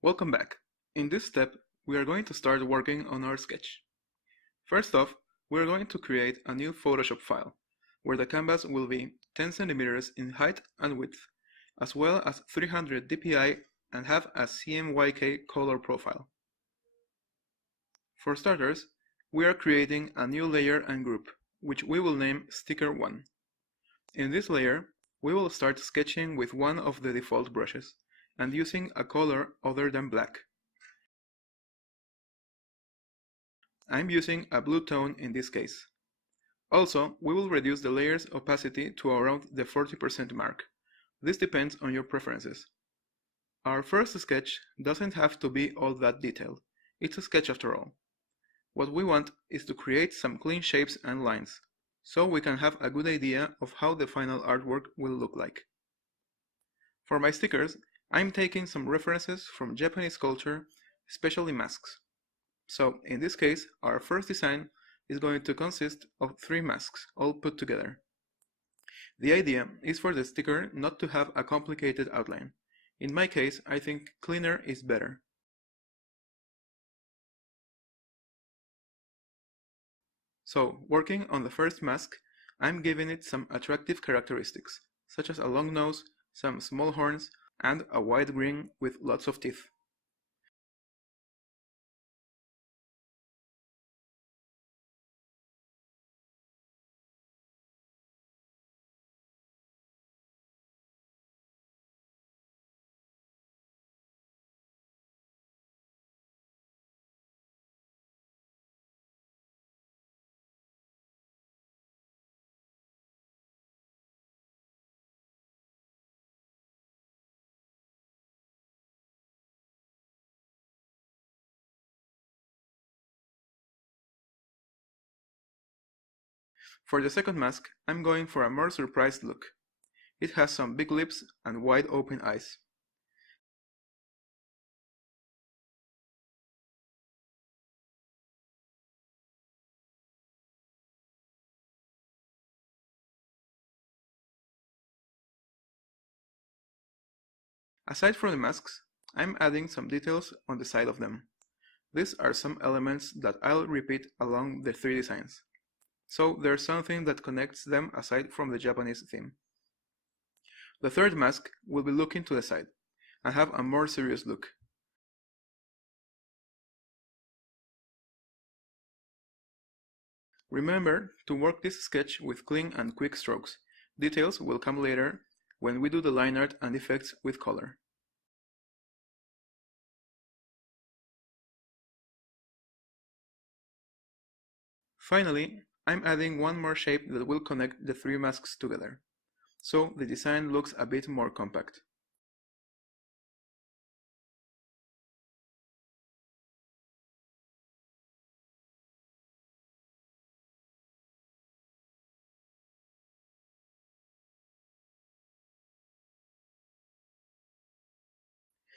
Welcome back. In this step, we are going to start working on our sketch. First off, we are going to create a new Photoshop file, where the canvas will be 10 centimeters in height and width, as well as 300 dpi and have a CMYK color profile. For starters, we are creating a new layer and group, which we will name Sticker 1. In this layer, we will start sketching with one of the default brushes, and using a color other than black. I'm using a blue tone in this case. Also, we will reduce the layer's opacity to around the 40% mark. This depends on your preferences. Our first sketch doesn't have to be all that detailed. It's a sketch after all. What we want is to create some clean shapes and lines, so we can have a good idea of how the final artwork will look like. For my stickers, I'm taking some references from Japanese culture, especially masks. So, in this case, our first design is going to consist of 3 masks, all put together. The idea is for the sticker not to have a complicated outline. In my case, I think cleaner is better. So, working on the first mask, I'm giving it some attractive characteristics, such as a long nose, some small horns, and a wide grin with lots of teeth. For the second mask, I'm going for a more surprised look. It has some big lips and wide open eyes. Aside from the masks, I'm adding some details on the side of them. These are some elements that I'll repeat along the 3 designs. So there's something that connects them aside from the Japanese theme. The third mask will be looking to the side and have a more serious look. Remember to work this sketch with clean and quick strokes. Details will come later when we do the line art and effects with color. Finally, I'm adding one more shape that will connect the 3 masks together, so the design looks a bit more compact.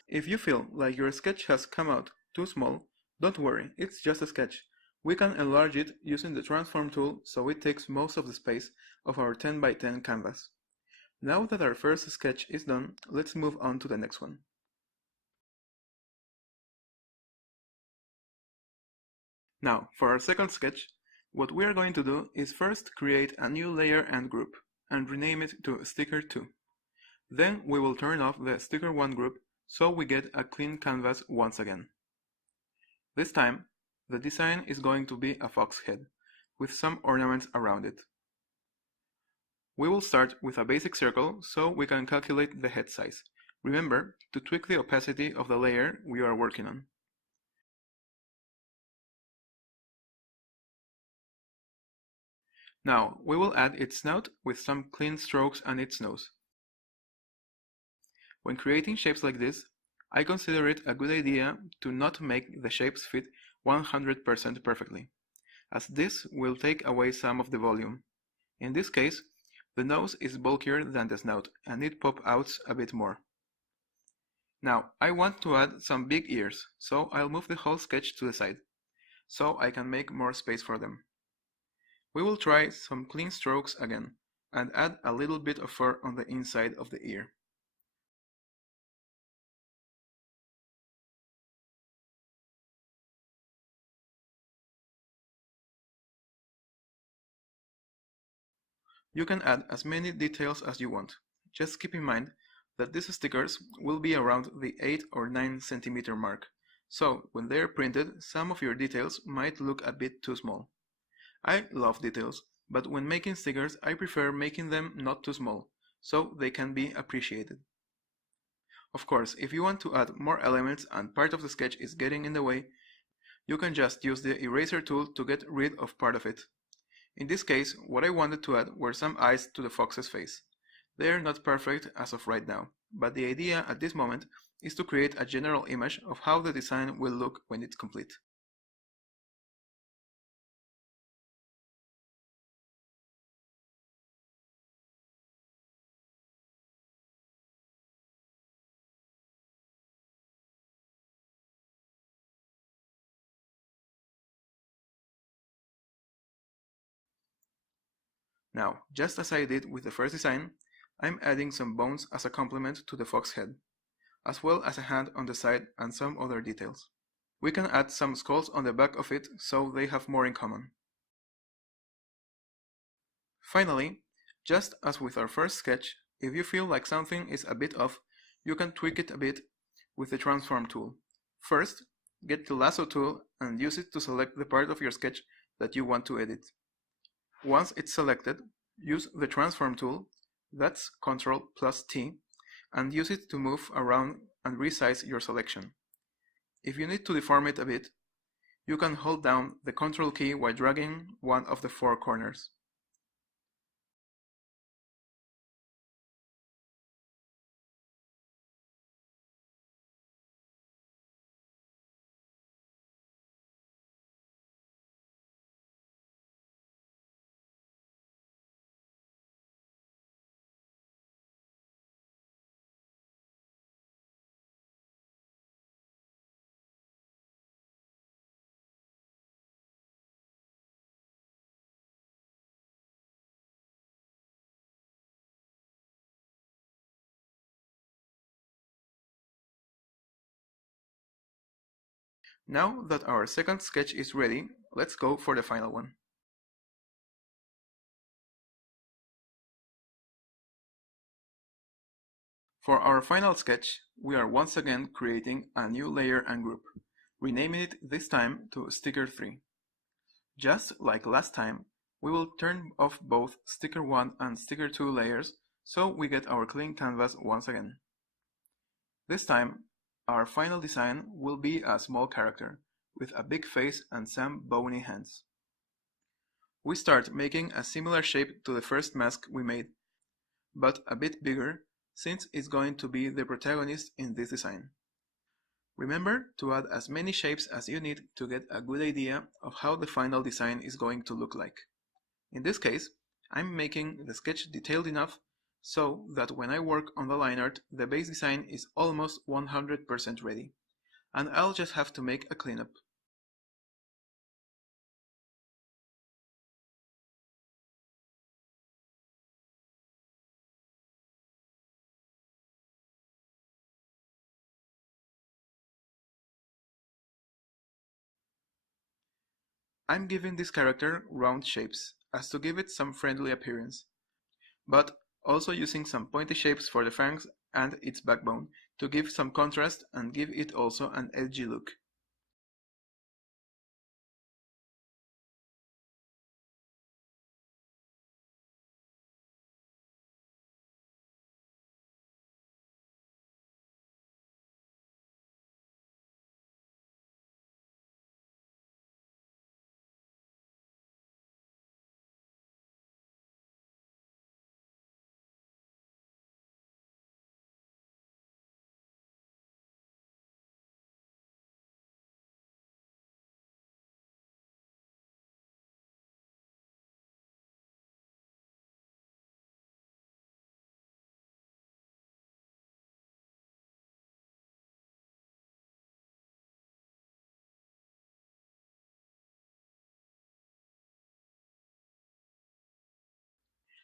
If you feel like your sketch has come out too small, don't worry, it's just a sketch. We can enlarge it using the transform tool so it takes most of the space of our 10 by 10 canvas. Now that our first sketch is done, let's move on to the next one. Now, for our second sketch, what we are going to do is first create a new layer and group, and rename it to Sticker 2. Then we will turn off the Sticker 1 group so we get a clean canvas once again. This time, the design is going to be a fox head, with some ornaments around it. We will start with a basic circle so we can calculate the head size. Remember to tweak the opacity of the layer we are working on. Now, we will add its snout with some clean strokes and its nose. When creating shapes like this, I consider it a good idea to not make the shapes fit 100% perfectly, as this will take away some of the volume. In this case, the nose is bulkier than the snout and it pops out a bit more. Now, I want to add some big ears, so I'll move the whole sketch to the side, so I can make more space for them. We will try some clean strokes again, and add a little bit of fur on the inside of the ear. You can add as many details as you want. Just keep in mind that these stickers will be around the 8 or 9 centimeter mark, so when they are printed, some of your details might look a bit too small. I love details, but when making stickers I prefer making them not too small, so they can be appreciated. Of course, if you want to add more elements and part of the sketch is getting in the way, you can just use the eraser tool to get rid of part of it. In this case, what I wanted to add were some eyes to the fox's face. They are not perfect as of right now, but the idea at this moment is to create a general image of how the design will look when it's complete. Now, just as I did with the first design, I'm adding some bones as a complement to the fox head, as well as a hand on the side and some other details. We can add some skulls on the back of it so they have more in common. Finally, just as with our first sketch, if you feel like something is a bit off, you can tweak it a bit with the transform tool. First, get the lasso tool and use it to select the part of your sketch that you want to edit. Once it's selected, use the transform tool, that's Ctrl plus T, and use it to move around and resize your selection. If you need to deform it a bit, you can hold down the Ctrl key while dragging one of the four corners. Now that our second sketch is ready, let's go for the final one. For our final sketch, we are once again creating a new layer and group, renaming it this time to Sticker 3. Just like last time, we will turn off both Sticker 1 and Sticker 2 layers so we get our clean canvas once again. This time, our final design will be a small character, with a big face and some bony hands. We start making a similar shape to the first mask we made, but a bit bigger, since it's going to be the protagonist in this design. Remember to add as many shapes as you need to get a good idea of how the final design is going to look like. In this case, I'm making the sketch detailed enough so that when I work on the line art, the base design is almost 100% ready, and I'll just have to make a cleanup. I'm giving this character round shapes, as to give it some friendly appearance, but also using some pointy shapes for the fangs and its backbone to give some contrast and give it also an edgy look.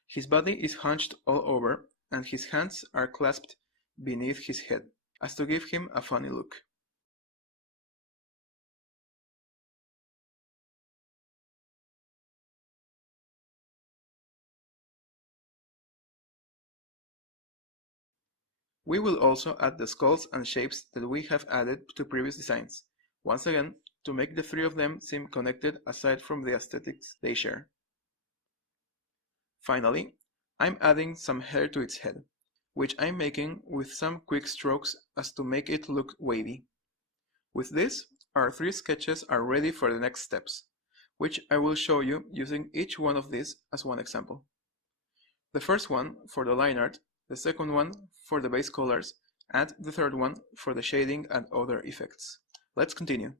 His body is hunched all over, and his hands are clasped beneath his head, as to give him a funny look. We will also add the skulls and shapes that we have added to previous designs, once again, to make the three of them seem connected aside from the aesthetics they share. Finally, I'm adding some hair to its head, which I'm making with some quick strokes as to make it look wavy. With this, our three sketches are ready for the next steps, which I will show you using each one of these as one example. The first one for the line art, the second one for the base colors, and the third one for the shading and other effects. Let's continue.